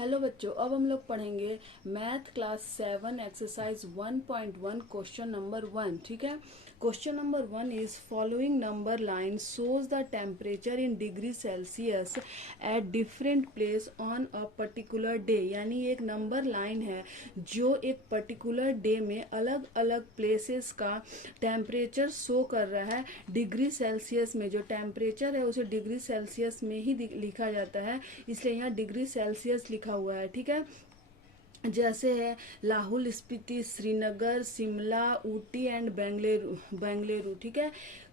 Hello बच्चों, अब हम लोग पढ़ेंगे math class 7 exercise 1.1 question number 1। ठीक है। Question number 1 is following number line shows the temperature in degree Celsius at different place on a particular day. यानी एक नंबर लाइन है जो एक पर्टिकुलर डे में अलग अलग प्लेसेस का टेम्परेचर शो कर रहा है डिग्री सेल्सियस में। जो टेम्परेचर है उसे डिग्री सेल्सियस में ही लिखा जाता है, इसलिए यहाँ डिग्री सेल्सियस लिखा हुआ है। ठीक है। जैसे है लाहौल स्पीति, श्रीनगर, शिमला, ऊटी एंड बेंगलुरु। ठीक है।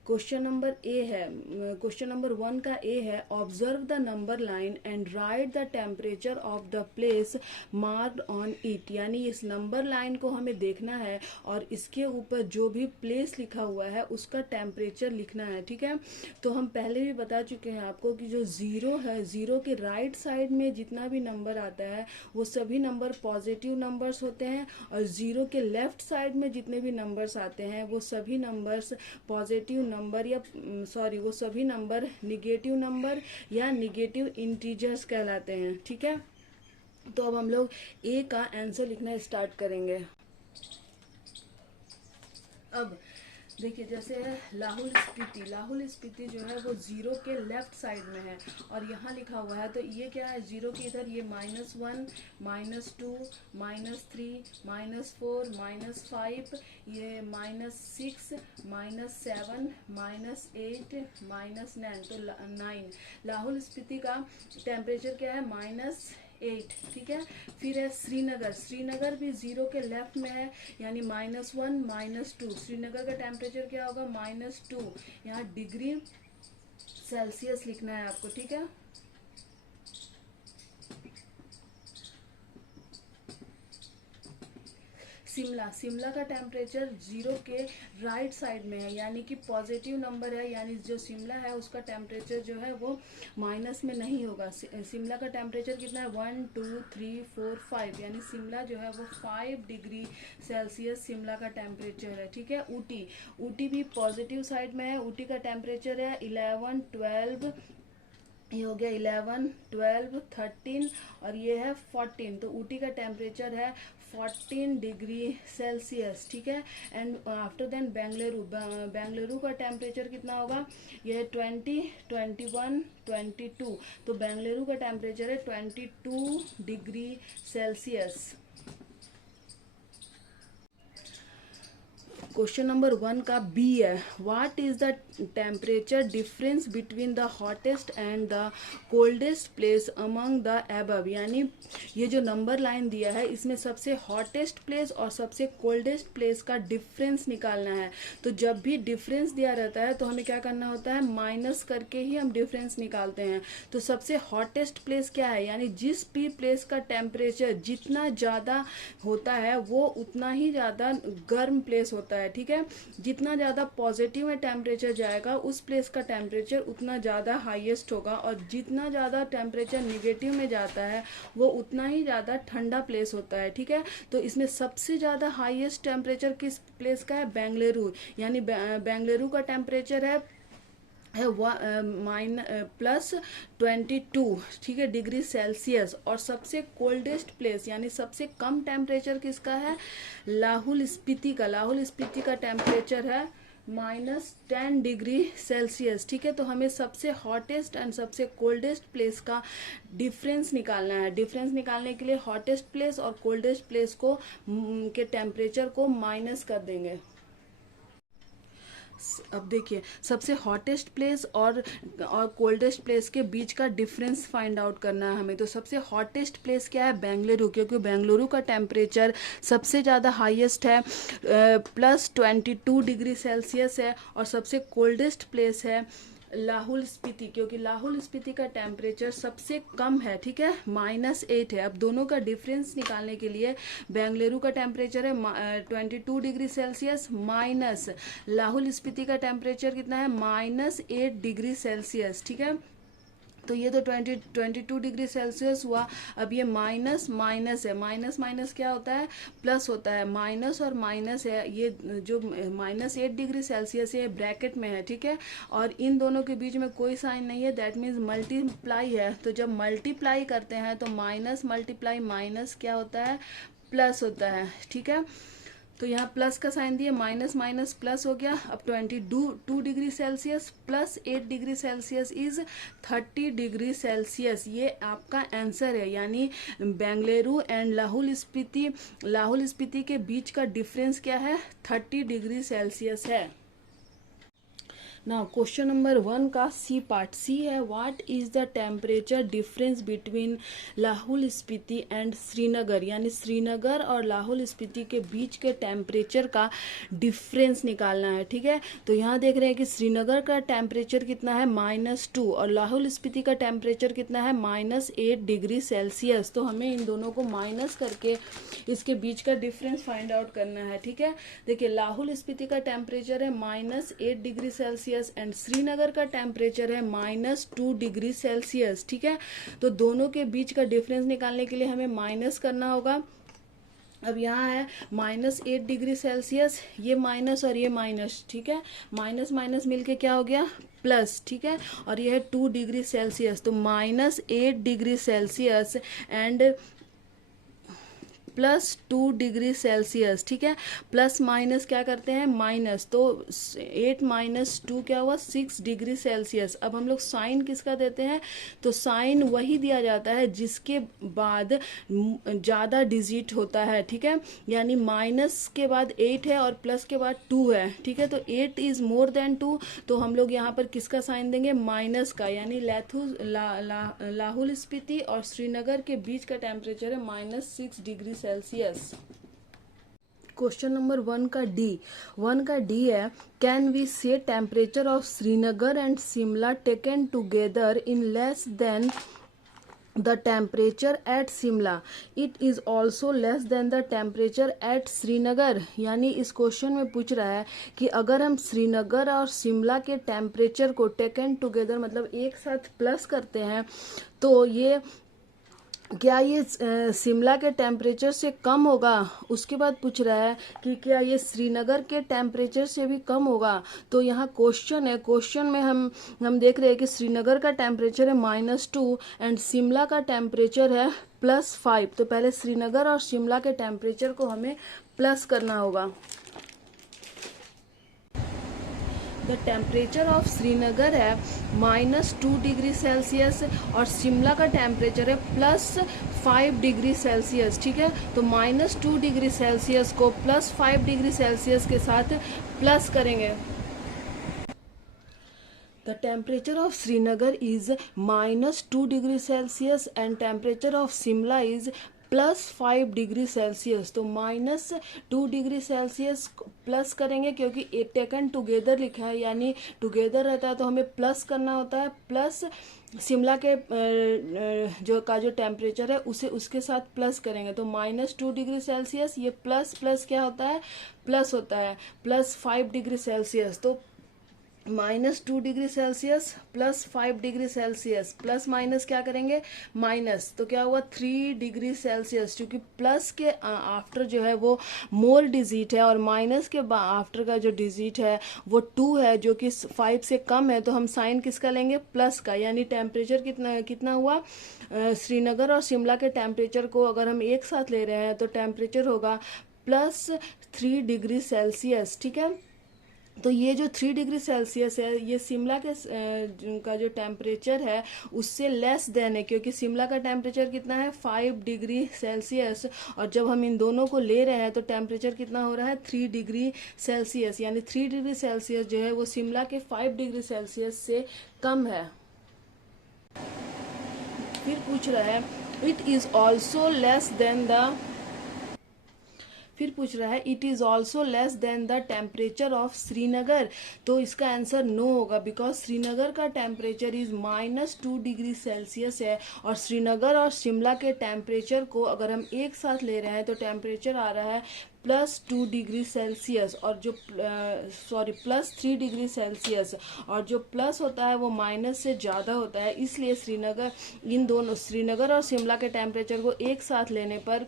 क्वेश्चन नंबर ए है, क्वेश्चन नंबर 1 का ए है, observe the number line and right the temperature of the place marked on it. यानी इस नंबर लाइन को हमें देखना है और इसके ऊपर जो भी प्लेस लिखा हुआ है उसका टेम्परेचर लिखना है। ठीक है। तो हम पहले भी बता चुके हैं आपको कि जो ज़ीरो है, ज़ीरो के राइट साइड में जितना भी नंबर आता है वो सभी नंबर पॉजिटिव नंबर्स होते हैं, और ज़ीरो के लेफ्ट साइड में जितने भी नंबर्स आते हैं वो सभी नंबर्स पॉजिटिव नंबर या वो सभी नंबर निगेटिव नंबर या निगेटिव इंटीजर्स कहलाते हैं। ठीक है। तो अब हम लोग ए का आंसर लिखना स्टार्ट करेंगे। अब देखिए, जैसे है लाहौल स्पीति, लाहौल स्पीति जो है वो ज़ीरो के लेफ्ट साइड में है और यहाँ लिखा हुआ है, तो ये क्या है, ज़ीरो के इधर ये -1, -2, -3, -4, -5, ये -6, -7, -8, -9, तो 9। लाहौल स्पीति का टेम्परेचर क्या है, -8। ठीक है। फिर है श्रीनगर, श्रीनगर भी ज़ीरो के लेफ्ट में है, यानी -1, -2। श्रीनगर का टेम्परेचर क्या होगा, -2। यहाँ डिग्री सेल्सियस लिखना है आपको। ठीक है। शिमला, शिमला का टेम्परेचर ज़ीरो के राइट साइड में है, यानी कि पॉजिटिव नंबर है, यानी जो शिमला है उसका टेम्परेचर जो है वो माइनस में नहीं होगा। शिमला का टेम्परेचर कितना है, 1, 2, 3, 4, 5, यानी शिमला जो है वो 5 डिग्री सेल्सियस शिमला का टेम्परेचर है। ठीक है। ऊटी, ऊटी भी पॉजिटिव साइड में है, ऊटी का टेम्परेचर है 11, 12, ये हो गया 11, 12, 13 और ये है 14। तो ऊटी का टेम्परेचर है 14 डिग्री सेल्सियस। ठीक है। And after then Bengaluru, Bengaluru का टेम्परेचर कितना होगा, ये 20, 21, 22। तो बेंगलुरु का टेम्परेचर है 22 डिग्री सेल्सियस। क्वेश्चन नंबर 1 का बी है, what is the temperature difference between the hottest and the coldest place among the above. यानी ये जो नंबर लाइन दिया है इसमें सबसे हॉटेस्ट प्लेस और सबसे कोल्डेस्ट प्लेस का डिफरेंस निकालना है। तो जब भी डिफरेंस दिया रहता है तो हमें क्या करना होता है, माइनस करके ही हम डिफरेंस निकालते हैं। तो सबसे हॉटेस्ट प्लेस क्या है, यानी जिस भी प्लेस का टेम्परेचर जितना ज़्यादा होता है वो उतना ही ज़्यादा गर्म प्लेस होता है। ठीक है। जितना ज़्यादा पॉजिटिव में टेम्परेचर जाएगा उस प्लेस का टेम्परेचर उतना ज़्यादा हाईएस्ट होगा, और जितना ज़्यादा टेम्परेचर निगेटिव में जाता है वो उतना ही ज़्यादा ठंडा प्लेस होता है। ठीक है। तो इसमें सबसे ज़्यादा हाईएस्ट टेम्परेचर किस प्लेस का है, बेंगलुरु, यानी बेंगलुरु का टेम्परेचर है +22। ठीक है, डिग्री सेल्सियस। और सबसे कोल्डेस्ट प्लेस यानी सबसे कम टेम्परेचर किसका है, लाहौल स्पीति का। लाहौल स्पीति का टेम्परेचर है -10 डिग्री सेल्सियस। ठीक है। तो हमें सबसे हॉटेस्ट एंड सबसे कोल्डेस्ट प्लेस का डिफरेंस निकालना है। डिफरेंस निकालने के लिए हॉटेस्ट प्लेस और कोल्डेस्ट प्लेस को के टेम्परेचर को माइनस कर देंगे। अब देखिए, सबसे हॉटेस्ट प्लेस और कोल्डेस्ट प्लेस के बीच का डिफरेंस फाइंड आउट करना है हमें। तो सबसे हॉटेस्ट प्लेस क्या है, बेंगलुरु, क्योंकि बेंगलुरु का टेम्परेचर सबसे ज़्यादा हाईएस्ट है, +22 डिग्री सेल्सियस है। और सबसे कोल्डेस्ट प्लेस है लाहौल स्पीति, क्योंकि लाहौल स्पीति का टेम्परेचर सबसे कम है। ठीक है, -8 है। अब दोनों का डिफरेंस निकालने के लिए बेंगलुरु का टेम्परेचर है 22 degree Celsius minus Lahaul Spiti का टेम्परेचर कितना है, -8 डिग्री सेल्सियस। ठीक है। तो ये तो 22 डिग्री सेल्सियस हुआ। अब ये माइनस माइनस है, माइनस माइनस क्या होता है, प्लस होता है, माइनस और माइनस है, ये जो -8 डिग्री सेल्सियस है ब्रैकेट में है, ठीक है, और इन दोनों के बीच में कोई साइन नहीं है, दैट मीन्स मल्टीप्लाई है। तो जब मल्टीप्लाई करते हैं तो माइनस मल्टीप्लाई माइनस क्या होता है, प्लस होता है, ठीक है। तो यहाँ प्लस का साइन दिए, माइनस माइनस प्लस हो गया। अब 22 degree Celsius plus 8 degree Celsius is 30 degree Celsius. ये आपका आंसर है, यानी बेंगलुरु एंड लाहौल स्पीति के बीच का डिफरेंस क्या है, 30 डिग्री सेल्सियस है। नाउ क्वेश्चन नंबर 1 का सी पार्ट, सी है what is the temperature difference between Lahaul Spiti and Srinagar, यानी श्रीनगर और लाहौल स्पीति के बीच के टेम्परेचर का डिफरेंस निकालना है, ठीक है। तो यहाँ देख रहे हैं कि श्रीनगर का टेम्परेचर कितना है, -2, और लाहौल स्पीति का टेम्परेचर कितना है, -8 डिग्री सेल्सियस। तो हमें इन दोनों को माइनस करके इसके बीच का डिफरेंस फाइंड आउट करना है, ठीक है। देखिए लाहौल स्पीति का टेम्परेचर है -8 डिग्री सेल्सियस एंड श्रीनगर का टेम्परेचर है -2 डिग्री सेल्सियस, ठीक है। तो दोनों के बीच का डिफरेंस निकालने के लिए हमें माइनस करना होगा। अब यहाँ है -8 डिग्री सेल्सियस, ये माइनस और ये माइनस, ठीक है, माइनस माइनस मिलके क्या हो गया, प्लस, ठीक है, और ये है 2 डिग्री सेल्सियस, तो -8 degree Celsius and +2 degree Celsius, ठीक है। प्लस माइनस क्या करते हैं, माइनस, तो 8 - 2 क्या हुआ, 6 डिग्री सेल्सियस। अब हम लोग साइन किसका देते हैं, तो साइन वही दिया जाता है जिसके बाद ज़्यादा डिजिट होता है, ठीक है, यानी माइनस के बाद 8 है और प्लस के बाद 2 है, ठीक है। तो 8 इज मोर देन 2, तो हम लोग यहाँ पर किसका साइन देंगे, माइनस का, यानी लाहौल स्पीति और श्रीनगर के बीच का टेम्परेचर है -6 डिग्री सेल्सियस। क्वेश्चन नंबर 1 का डी है, कैन वी से temperature of Srinagar and Shimla taken together in less than the temperature at Shimla, it is also less than the temperature at Srinagar। यानी इस क्वेश्चन में पूछ रहा है कि अगर हम श्रीनगर और शिमला के टेम्परेचर को टेकन टुगेदर मतलब एक साथ प्लस करते हैं तो ये क्या ये शिमला के टेम्परेचर से कम होगा। उसके बाद पूछ रहा है कि क्या ये श्रीनगर के टेम्परेचर से भी कम होगा। तो यहाँ क्वेश्चन है, क्वेश्चन में हम देख रहे हैं कि श्रीनगर का टेम्परेचर है -2 एंड शिमला का टेम्परेचर है +5। तो पहले श्रीनगर और शिमला के टेम्परेचर को हमें प्लस करना होगा। द टेम्परेचर ऑफ श्रीनगर है -2 डिग्री सेल्सियस और शिमला का टेम्परेचर है +5 डिग्री सेल्सियस, ठीक है। तो -2 डिग्री सेल्सियस को +5 डिग्री सेल्सियस के साथ प्लस करेंगे। The temperature of Srinagar is -2 degree Celsius and temperature of Shimla is +5 degree Celsius. तो -2 डिग्री सेल्सियस प्लस करेंगे क्योंकि टेकन टुगेदर लिखा है, यानी टुगेदर रहता है तो हमें प्लस करना होता है, प्लस शिमला के जो टेम्परेचर है उसे उसके साथ प्लस करेंगे। तो -2 डिग्री सेल्सियस, ये प्लस प्लस क्या होता है, प्लस होता है, +5 डिग्री सेल्सियस। तो -2 degree Celsius +5 degree Celsius, plus minus क्या करेंगे, माइनस, तो क्या हुआ 3 डिग्री सेल्सियस, क्योंकि प्लस के आफ्टर जो है वो मोर डिजिट है और माइनस के आफ्टर का जो डिजिट है वो 2 है जो कि 5 से कम है। तो हम साइन किसका लेंगे, प्लस का, यानी टेम्परेचर कितना हुआ, श्रीनगर और शिमला के टेम्परेचर को अगर हम एक साथ ले रहे हैं तो टेम्परेचर होगा +3 डिग्री सेल्सियस, ठीक है। तो ये जो 3 डिग्री सेल्सियस है ये शिमला के का जो टेम्परेचर है उससे लेस देन है, क्योंकि शिमला का टेम्परेचर कितना है 5 डिग्री सेल्सियस, और जब हम इन दोनों को ले रहे हैं तो टेम्परेचर कितना हो रहा है 3 डिग्री सेल्सियस, यानी 3 डिग्री सेल्सियस जो है वो शिमला के 5 डिग्री सेल्सियस से कम है। फिर पूछ रहा है it is also less than the फिर पूछ रहा है it is also less than the temperature of Srinagar. तो इसका आंसर नो होगा, बिकॉज श्रीनगर का टेम्परेचर इज -2 डिग्री सेल्सियस है और श्रीनगर और शिमला के टेम्परेचर को अगर हम एक साथ ले रहे हैं तो टेम्परेचर आ रहा है +2 डिग्री सेल्सियस और जो +3 डिग्री सेल्सियस, और जो प्लस होता है वो माइनस से ज़्यादा होता है। इसलिए श्रीनगर और शिमला के टेम्परेचर को एक साथ लेने पर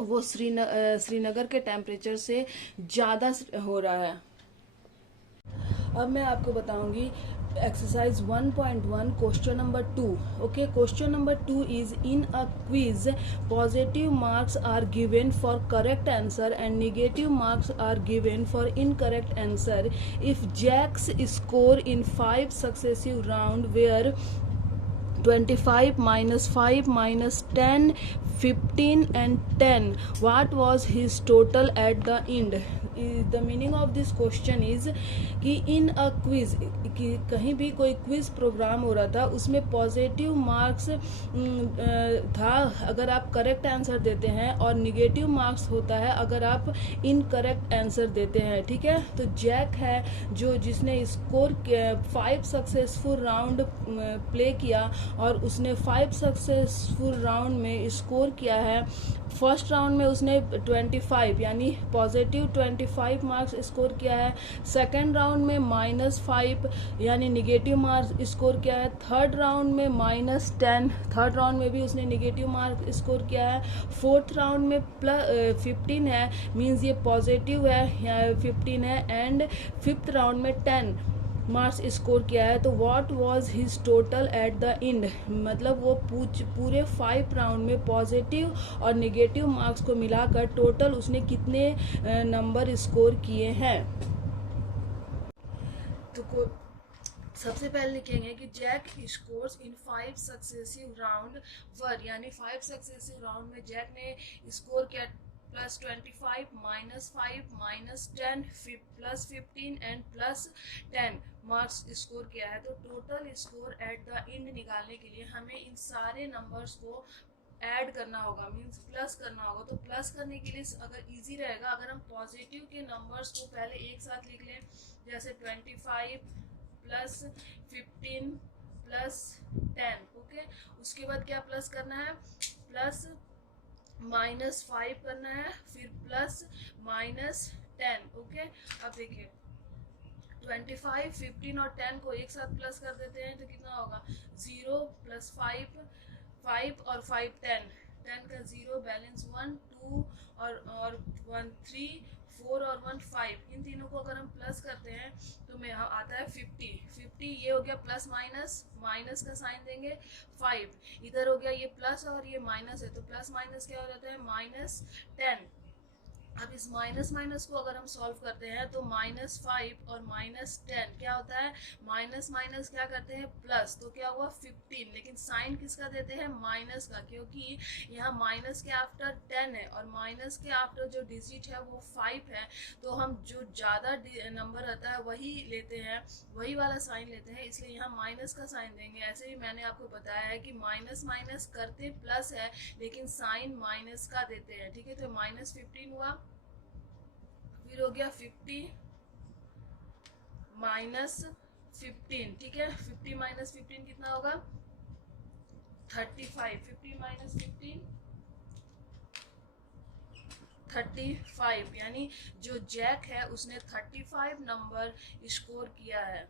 वो श्रीनगर के टेम्परेचर से ज़्यादा हो रहा है। अब मैं आपको बताऊंगी exercise 1.1 question number 2। Okay, question number 2 is in a quiz positive marks are given for correct answer and negative marks are given for incorrect answer if Jack's score in 5 successive round where 25 -5 -10 15 and 10 what was his total at the end। the meaning of this question is कि इन a quiz, कि कहीं भी कोई quiz programme हो रहा था, उसमें positive marks था अगर आप करेक्ट आंसर देते हैं, और निगेटिव मार्क्स होता है अगर आप इनकरेक्ट आंसर देते हैं। ठीक है, तो जैक है जो जिसने स्कोर 5 सक्सेसफुल राउंड प्ले किया और उसने 5 सक्सेसफुल राउंड में स्कोर किया है। फर्स्ट राउंड में उसने 25 यानी पॉजिटिव 25 मार्क्स स्कोर किया है। सेकंड राउंड में -5 यानी निगेटिव मार्क्स स्कोर किया है। थर्ड राउंड में -10, थर्ड राउंड में भी उसने निगेटिव मार्क्स स्कोर किया है। फोर्थ राउंड में +15 है, मींस ये पॉजिटिव है, 15 है। एंड फिफ्थ राउंड में 10 मार्क्स स्कोर किया है। तो what was his total at the end, मतलब वो पूरे 5 राउंड में पॉजिटिव और नेगेटिव मार्क्स को मिलाकर टोटल उसने कितने नंबर स्कोर किए हैं। तो सबसे पहले लिखेंगे कि Jack scores in 5 successive round were, यानी 5 सक्सेसिव राउंड में जैक ने स्कोर किया +25 -5 -10 +15 एंड +10 मार्क्स स्कोर किया है। तो total score at the end निकालने के लिए हमें इन सारे नंबर्स को ऐड करना होगा, मीन्स प्लस करना होगा। तो प्लस करने के लिए अगर इजी रहेगा अगर हम पॉजिटिव के नंबर्स को पहले एक साथ लिख लें, जैसे 25 +15 +10। ओके, उसके बाद क्या प्लस करना है, प्लस -5 करना है, फिर प्लस -10। ओके, अब देखिए 25, 15 और 10 को एक साथ प्लस कर देते हैं तो कितना होगा, 0 + 5 5 और 5 10 का 0 बैलेंस 1 2 और 1 3 4 और 1 5। इन तीनों को अगर हम प्लस करते हैं तो में आता है 50। ये हो गया प्लस माइनस का साइन देंगे 5, इधर हो गया ये प्लस और ये माइनस है, तो प्लस माइनस क्या हो जाता है -10। अब इस माइनस को अगर हम सॉल्व करते हैं तो -5 और -10 क्या होता है, माइनस क्या करते हैं प्लस, तो क्या हुआ 15। लेकिन साइन किसका देते हैं, माइनस का, क्योंकि यहाँ माइनस के आफ्टर 10 है और माइनस के आफ्टर जो डिजिट है वो 5 है। तो हम जो ज़्यादा नंबर रहता है वही लेते हैं, वही वाला साइन लेते हैं, इसलिए यहाँ माइनस का साइन देंगे। ऐसे ही मैंने आपको बताया है कि माइनस करते प्लस है लेकिन साइन माइनस का देते हैं। ठीक है, तो -15 हुआ, फिर हो गया 50 -15। ठीक है, 50 - 15 कितना होगा, 35। 50 - 15 35, यानी जो जैक है उसने 35 नंबर स्कोर किया है।